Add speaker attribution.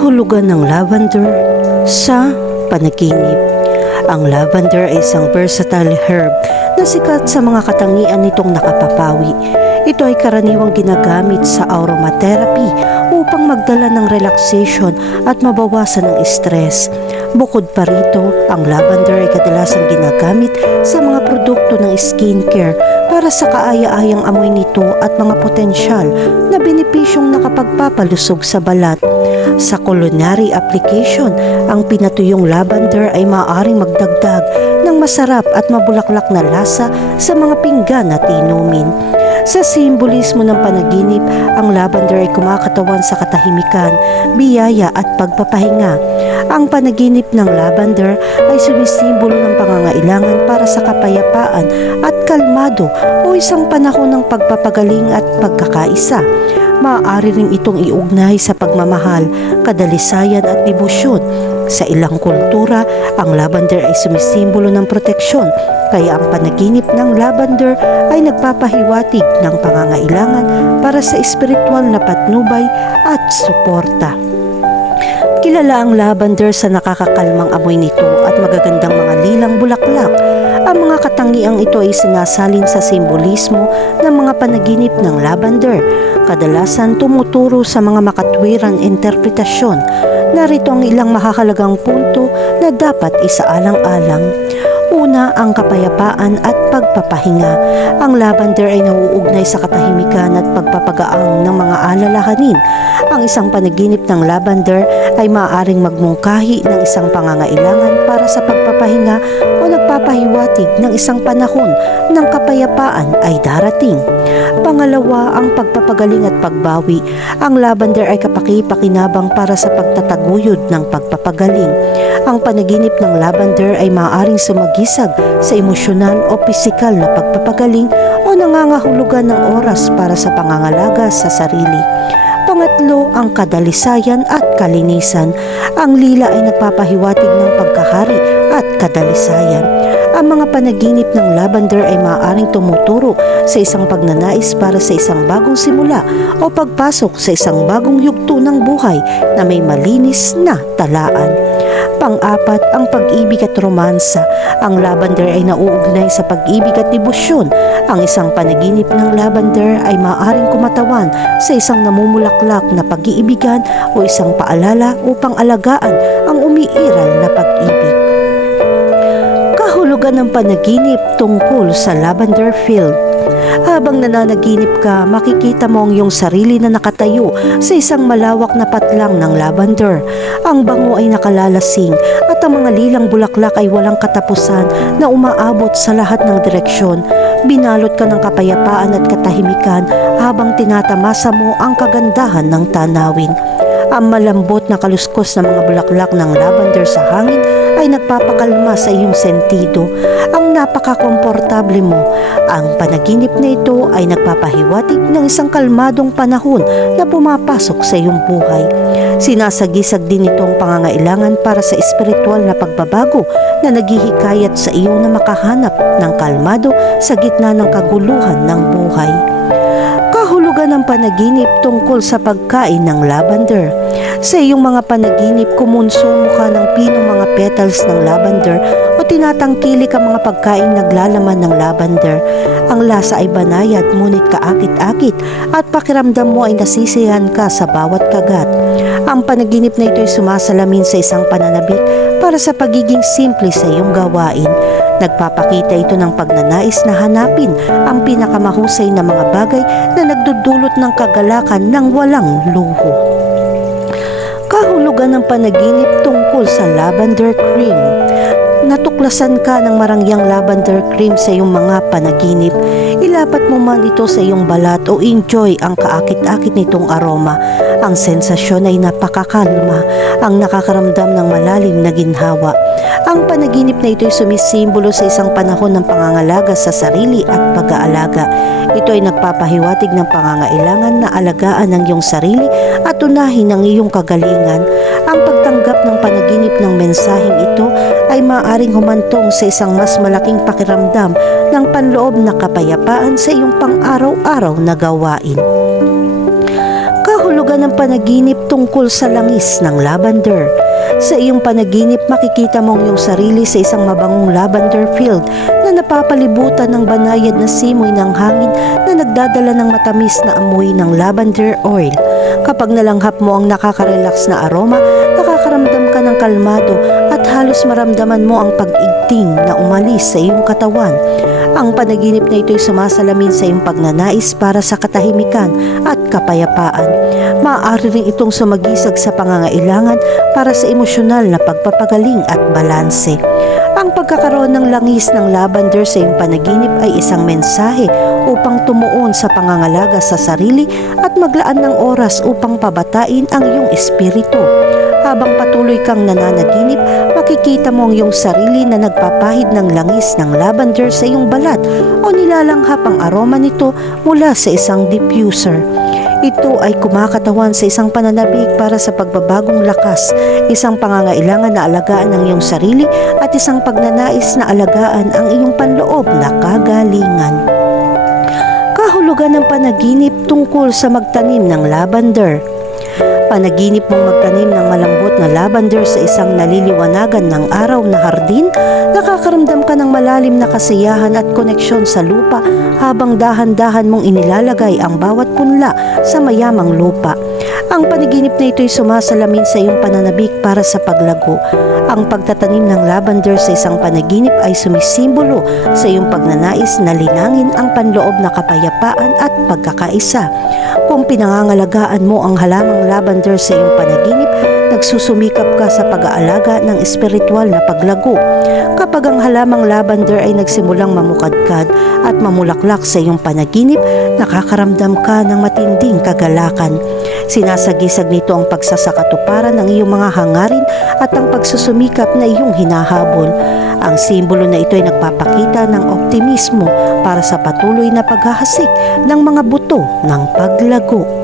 Speaker 1: kahulugan ng lavender sa panaginip. Ang lavender ay isang versatile herb na sikat sa mga katangian nitong nakapapawi. Ito ay karaniwang ginagamit sa aromatherapy upang magdala ng relaxation at mabawasan ng stress. Bukod pa rito, ang lavender ay kadalasang ginagamit sa mga produkto ng skincare para sa kaaya-ayang amoy nito at mga potensyal na benepisyong nakapagpapalusog sa balat. Sa culinary application, ang pinatuyong lavender ay maaaring magdagdag ng masarap at mabulaklak na lasa sa mga pinggan at inumin. Sa simbolismo ng panaginip, ang lavender ay kumakatawan sa katahimikan, biyaya at pagpapahinga. Ang panaginip ng lavender ay sumisimbolo ng pangangailangan para sa kapayapaan at kalmado o isang panahon ng pagpapagaling at pagkakaisa. Maaari rin itong iugnay sa pagmamahal, kadalisayan at debosyon. Sa ilang kultura, ang lavender ay sumisimbolo ng proteksyon, kaya ang panaginip ng lavender ay nagpapahiwatig ng pangangailangan para sa espiritual na patnubay at suporta. Kilala ang lavender sa nakakakalmang amoy nito at magagandang mga lilang bulaklak. Ang mga katangiang ito ay sinasalin sa simbolismo ng mga panaginip ng lavender. Kadalasan tumuturo sa mga makatwirang interpretasyon. Narito ang ilang mahahalagang punto na dapat isaalang-alang. Una, ang kapayapaan at pagpapahinga. Ang lavender ay nauugnay sa katahimikan at pagpapagaang ng mga alalahanin. Ang isang panaginip ng lavender ay maaaring magmungkahi ng isang pangangailangan para sa pagpapahinga o nagpapahiwatig ng isang panahon ng kapayapaan ay darating. Pangalawa, ang pagpapagaling at pagbawi. Ang lavender ay kapaki-pakinabang para sa pagtataguyod ng pagpapagaling. Ang panaginip ng lavender ay maaaring sumagisag sa emosyonal o pisikal na pagpapagaling o nangangahulugan ng oras para sa pangangalaga sa sarili. Pangatlo, ang kadalisayan at kalinisan. Ang lila ay nagpapahiwatig ng pagkahari at kadalisayan. Ang mga panaginip ng lavender ay maaaring tumuturo sa isang pagnanais para sa isang bagong simula o pagpasok sa isang bagong yugto ng buhay na may malinis na talaan. Pang-apat, ang pag-ibig at romansa. Ang lavender ay nauugnay sa pag-ibig at debosyon. Ang isang panaginip ng lavender ay maaaring kumatawan sa isang namumulaklak na pag-iibigan o isang paalala upang alagaan ang umiiral na pag-ibig. Kahulugan ng panaginip tungkol sa lavender field. Habang nananaginip ka, makikita mo ang iyong sarili na nakatayo sa isang malawak na patlang ng lavender. Ang bango ay nakalalasing at ang mga lilang bulaklak ay walang katapusan na umaabot sa lahat ng direksyon. Binalot ka ng kapayapaan at katahimikan habang tinatamasa mo ang kagandahan ng tanawin. Ang malambot na kaluskos ng mga bulaklak ng lavender sa hangin ay nagpapakalma sa iyong sentido. Ang napakakomportable mo. Ang panaginip na ito ay nagpapahiwatig ng isang kalmadong panahon na pumapasok sa iyong buhay. Sinasagisag din ito ang pangangailangan para sa espiritual na pagbabago na naghihikayat sa iyo na makahanap ng kalmado sa gitna ng kaguluhan ng buhay kahulugan ng panaginip tungkol sa pagkain ng lavender. Sa iyong mga panaginip, kumonsumo ka ng pinong mga petals ng lavender o tinatangkilik ang mga pagkain naglalaman ng lavender. Ang lasa ay banayad ngunit kaakit-akit at pakiramdam mo ay nasisiyahan ka sa bawat kagat. Ang panaginip na ito ay sumasalamin sa isang pananabik para sa pagiging simple sa iyong gawain. Nagpapakita ito ng pagnanais na hanapin ang pinakamahusay na mga bagay na nagdudulot ng kagalakan ng walang luho. Kahulugan ng panaginip tungkol sa lavender cream. Natuklasan ka ng marangyang lavender cream sa iyong mga panaginip. Ilapat mo man ito sa iyong balat o enjoy ang kaakit-akit nitong aroma. Ang sensasyon ay napakakalma, ang nakakaramdam ng malalim na ginhawa. Ang panaginip na ito ay sumisimbolo sa isang panahon ng pangangalaga sa sarili at pag-aalaga. Ito ay nagpapahiwatig ng pangangailangan na alagaan ang iyong sarili at unahin ang iyong kagalingan. Ang pagtanggap ng panaginip ng mensaheng ito ay maaaring humantong sa isang mas malaking pakiramdam ng panloob na kapayapaan sa iyong pang-araw-araw na gawain. Kahulugan ng panaginip tungkol sa langis ng lavender. Sa iyong panaginip, makikita mong iyong sarili sa isang mabangong lavender field na napapalibutan ng banayad na simoy ng hangin na nagdadala ng matamis na amoy ng lavender oil. Kapag nalanghap mo ang nakaka-relax na aroma, nakakaramdam ka ng kalmado at halos maramdaman mo ang pag-igting na umalis sa iyong katawan. Ang panaginip na ito'y sumasalamin sa iyong pagnanais para sa katahimikan at kapayapaan. Maaari rin itong sumagisag sa pangangailangan para sa emosyonal na pagpapagaling at balanse. Ang pagkakaroon ng langis ng lavender sa iyong panaginip ay isang mensahe upang tumuon sa pangangalaga sa sarili at maglaan ng oras upang pabatain ang iyong espiritu. Habang patuloy kang nananaginip, makikita mo ang iyong sarili na nagpapahid ng langis ng lavender sa iyong balat o nilalanghap ang aroma nito mula sa isang diffuser. Ito ay kumakatawan sa isang pananabik para sa pagbabagong lakas, isang pangangailangan na alagaan ang iyong sarili at isang pagnanais na alagaan ang iyong panloob na kagalingan. Kahulugan ng panaginip tungkol sa magtanim ng lavender. Panaginip mong magtanim ng malambot na lavender sa isang naliliwanagan ng araw na hardin, nakakaramdam ka ng malalim na kasiyahan at koneksyon sa lupa habang dahan-dahan mong inilalagay ang bawat punla sa mayamang lupa. Ang panaginip na ito'y sumasalamin sa iyong pananabik para sa paglago. Ang pagtatanim ng lavender sa isang panaginip ay sumisimbolo sa iyong pagnanais na linangin ang panloob na kapayapaan at pagkakaisa. Kung pinangangalagaan mo ang halamang lavender sa iyong panaginip, nagsusumikap ka sa pag-aalaga ng espiritual na paglago. Kapag ang halamang lavender ay nagsimulang mamukadkad at mamulaklak sa iyong panaginip, nakakaramdam ka ng matinding kagalakan. Sinasagisag nito ang pagsasakatuparan ng iyong mga hangarin at ang pagsusumikap na iyong hinahabol. Ang simbolo na ito ay nagpapakita ng optimismo para sa patuloy na paghahasik ng mga buto ng paglago.